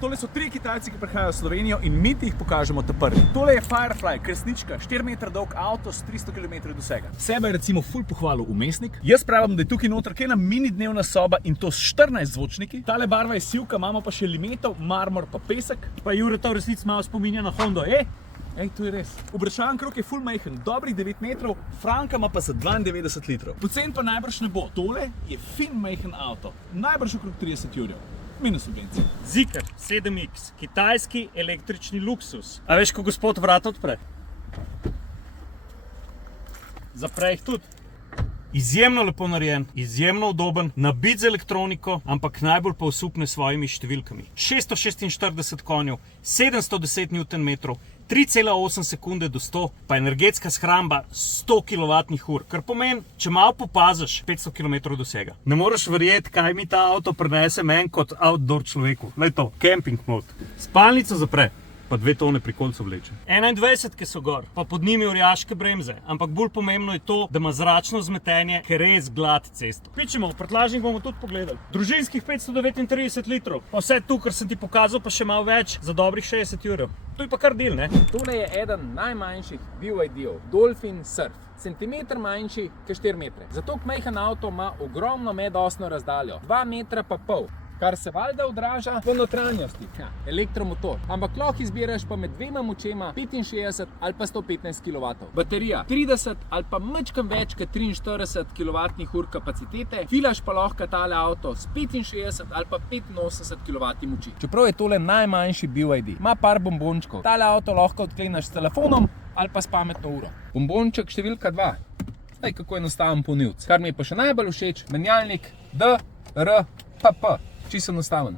Tole so 3 Kitajci, ki prihajajo v Slovenijo in mi ti jih pokažemo te prvi. Tole je Firefly, kresnička, 4 metra dolg avto s 300 km dosega. Sebe je recimo ful pohvalil Vmesnik. Jaz pravim, da je tukaj noter kena mini dnevna soba in to s 14 zvočniki. Tale barva je sivka, imamo pa še limetov, marmor pa pesek. Pa Jure to v resnici malo spominja na Hondo, Ej, to je res. Obračavan krog je ful majhen, dobrih 9 metrov, franka ima pa za 92 litrov. Pocen pa najbrž ne bo. Tole je fin majhen avto, najbrž okrog 30 jurjev. Minus subvencije. Zeekr 7X, kitajski električni luksus. A veš, ko gospod vrata odpre? Zapre jih tudi. Izjemno lepo narejen, izjemno udoben, nabit z elektroniko, ampak najbolj pa osupne s svojimi številkami. 646 konjev, 710 Nm, 3,8 sekunde do 100, pa energetska shramba 100 kWh, kar pomeni, če malo popaziš, 500 km dosega. Ne moreš verjeti, kaj mi ta avto prinese meni kot outdoor človeku. Glej to, camping mod. Spalnico zapre. Pa 2 tone pri kolcu vleče. 21 so gor, pa pod njimi orjaške bremze, ampak bolj pomembno je to, da ima zračno vzmetenje, ker res glad cesto. Pičimo, prtljažnik bomo tudi pogledali. Družinskih 539 litrov, pa vse tu, kar sem ti pokazal, pa še malo več, za dobrih 60 jurjev. To je pa kar del, ne? Tole je eden najmanjših BYD-ov, Dolphin Surf. Centimeter manjši kot 4 metre. Zato majhen avto ima ogromno medosno razdaljo, 2,5 metra, kar se valjda odraža v notranjosti. Elektromotor. Ampak lahko izbiraš pa med dvema močema 65 ali pa 115 kW. Baterija 30 ali pa majčkeno več kot 43 kWh kapacitete. Filaš pa lahko tale avto s 65 ali pa 85 kW moči. Čeprav je tole najmanjši BYD, ima par bombončkov. Tale avto lahko odkleneš s telefonom ali pa s pametno uro. Bombonček številka 2. Zdaj, kako enostaven ponivc. Kar mi je pa še najbolj všeč, menjalnik DRPP. Čisto enostaven.